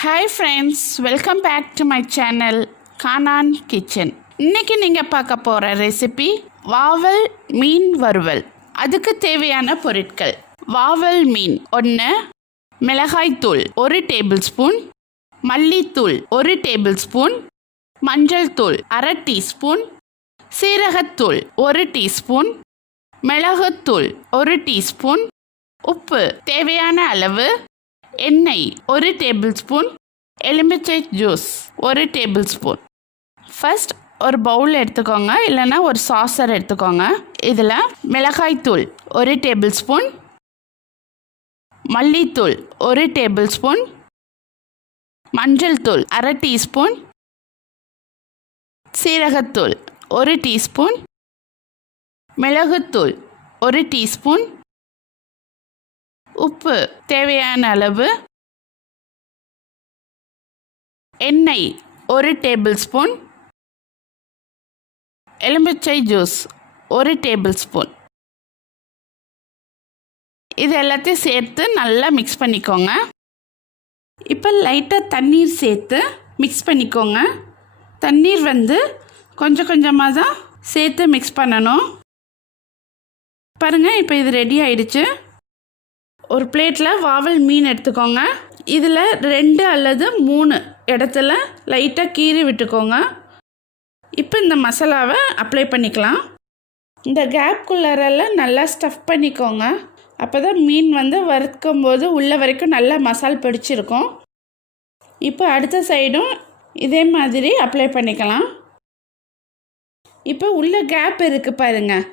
Hi friends, welcome back to my channel Kanan Kitchen. இன்னைக்கு நீங்க பார்க்க போற ரெசிபி வாவல் மீன் வறுவல். அதுக்கு தேவையான பொருட்கள்: வாவல் மீன் 1, மிளகாய் தூள் 1 டேபிள்ஸ்பூன், மல்லித்தூள் 1 டேபிள்ஸ்பூன், மஞ்சள் தூள் அரை டீஸ்பூன், சீரகத்தூள் 1 டீஸ்பூன், மிளகுத்தூள் 1 டீஸ்பூன், உப்பு தேவையான அளவு, எண்ணெய் 1 டேபிள்ஸ்பூன், எலுமிச்சை ஜூஸ் 1 டேபிள்ஸ்பூன். ஃபர்ஸ்ட் ஒரு பவுல் எடுத்துக்கோங்க, இல்லைன்னா ஒரு சாஸர் எடுத்துக்கோங்க. இதில் மிளகாய்த்தூள் 1 டேபிள்ஸ்பூன், மல்லித்தூள் 1 டேபிள்ஸ்பூன், மஞ்சள் தூள் அரை டீஸ்பூன், சீரகத்தூள் 1 டீஸ்பூன், மிளகுத்தூள் 1 டீஸ்பூன், உப்பு தேவையான அளவு, எண்ணெய் 1 டேபிள்ஸ்பூன், எலுமிச்சை ஜூஸ் 1 டேபிள்ஸ்பூன். இது எல்லாத்தையும் சேர்த்து நல்லா மிக்ஸ் பண்ணிக்கோங்க. இப்போ லைட்டாக தண்ணீர் சேர்த்து மிக்ஸ் பண்ணிக்கோங்க. தண்ணீர் கொஞ்சம் கொஞ்சமாக தான் சேர்த்து மிக்ஸ் பண்ணணும். பாருங்கள், இப்போ இது ரெடி ஆயிடுச்சு. ஒரு பிளேட்டில் வாவல் மீன் எடுத்துக்கோங்க. இதில் 2 அல்லது 3 இடத்துல லைட்டாக கீறி விட்டுக்கோங்க. இப்போ இந்த மசாலாவை அப்ளை பண்ணிக்கலாம். இந்த கேப்குள்ளாரெல்லாம் நல்லா ஸ்டஃப் பண்ணிக்கோங்க. அப்போ தான் மீன் வறுக்கும் போது உள்ள வரைக்கும் நல்லா மசால் பிடிச்சிருக்கும். இப்போ அடுத்த சைடும் இதே மாதிரி அப்ளை பண்ணிக்கலாம். இப்போ உள்ள கேப் இருக்குது பாருங்கள்,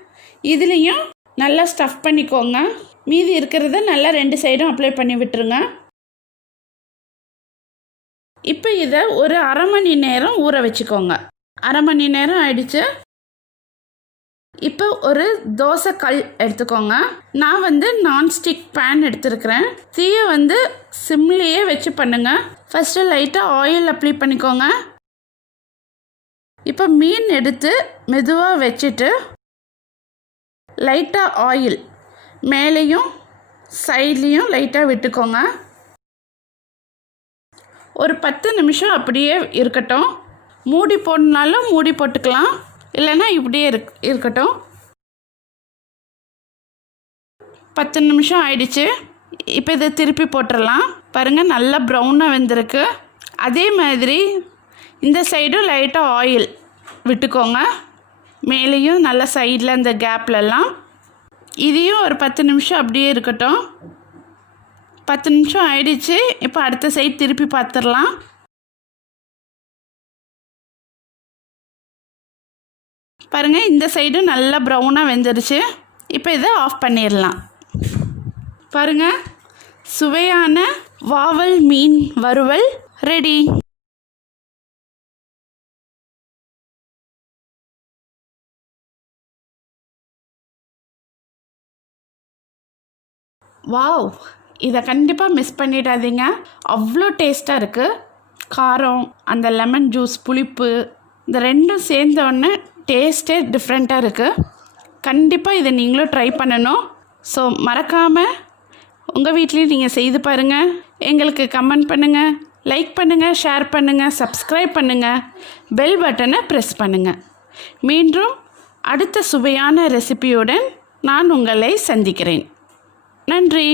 இதுலேயும் நல்லா ஸ்டஃப் பண்ணிக்கோங்க. மீதி இருக்கிறத நல்லா 2 சைடும் அப்ளை பண்ணி விட்டுருங்க. இப்போ இதை ஒரு அரை மணி நேரம் ஊற வச்சுக்கோங்க. அரை மணி நேரம் ஆயிடுச்சு. இப்போ ஒரு தோசை கல் எடுத்துக்கோங்க. நான் நான்ஸ்டிக் பேன் எடுத்துருக்கிறேன். தீயை சிம்லேயே வச்சு பண்ணுங்க. ஃபஸ்ட்டு லைட்டாக ஆயில் அப்ளை பண்ணிக்கோங்க. இப்போ மீன் எடுத்து மெதுவாக வச்சுட்டு லைட்டாக ஆயில் மேலேயும் சைட்லேயும் லைட்டாக விட்டுக்கோங்க. ஒரு 10 நிமிஷம் அப்படியே இருக்கட்டும். மூடி போடனாலும் மூடி போட்டுக்கலாம், இல்லைன்னா இப்படியே இருக்கட்டும். 10 நிமிஷம் ஆயிடுச்சு. இப்போ இதை திருப்பி போட்டுடலாம். பாருங்கள், நல்லா ப்ரௌனாக வெந்திருக்கு. அதே மாதிரி இந்த சைடும் லைட்டாக ஆயில் விட்டுக்கோங்க. மேலேயும் நல்லா சைடில் இந்த கேப்லலாம். இதையும் ஒரு 10 நிமிஷம் அப்படியே இருக்கட்டும். 10 நிமிஷம் ஆயிடுச்சு. இப்போ அடுத்த சைடு திருப்பி பார்த்துடலாம். பாருங்கள், இந்த சைடும் நல்லா ப்ரௌனாக வெந்துருச்சு. இப்போ இதை ஆஃப் பண்ணிடலாம். பாருங்கள், சுவையான வாவல் மீன் வறுவல் ரெடி. வாவ், இதை கண்டிப்பாக மிஸ் பண்ணிடாதீங்க. அவ்வளோ டேஸ்ட்டாக இருக்குது. காரம், அந்த லெமன் ஜூஸ், புளிப்பு, இந்த ரெண்டும் சேர்ந்தோடனே டேஸ்ட்டே டிஃப்ரெண்ட்டாக இருக்குது. கண்டிப்பாக இதை நீங்களும் ட்ரை பண்ணணும். ஸோ மறக்காமல் உங்கள் வீட்லேயும் நீங்கள் செய்து பாருங்கள். எங்களுக்கு கமெண்ட் பண்ணுங்கள், லைக் பண்ணுங்கள், ஷேர் பண்ணுங்கள், சப்ஸ்கிரைப் பண்ணுங்கள், பெல் பட்டனை ப்ரெஸ் பண்ணுங்கள். மீண்டும் அடுத்த சுவையான ரெசிபியுடன் நான் உங்களை சந்திக்கிறேன். நன்றி.